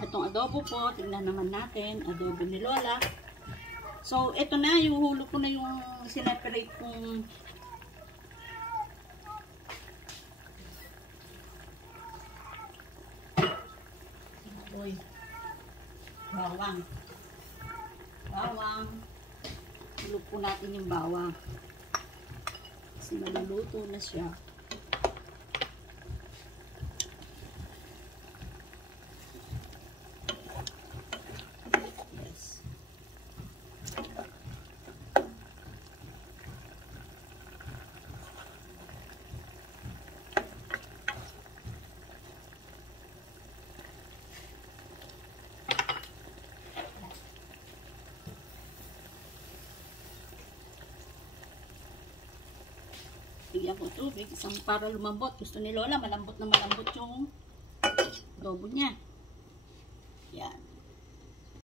Itong adobo po, tingnan naman natin, adobo ni Lola. So, ito na, ihuhulog ko na yung sineperate kong bawang. Bawang. Hulog po natin yung bawang. Kasi maluluto na siya. Yes. Bigyan ko tubig, isang para lumambot. Gusto ni Lola, malambot na malambot yung adobo niya. Yan.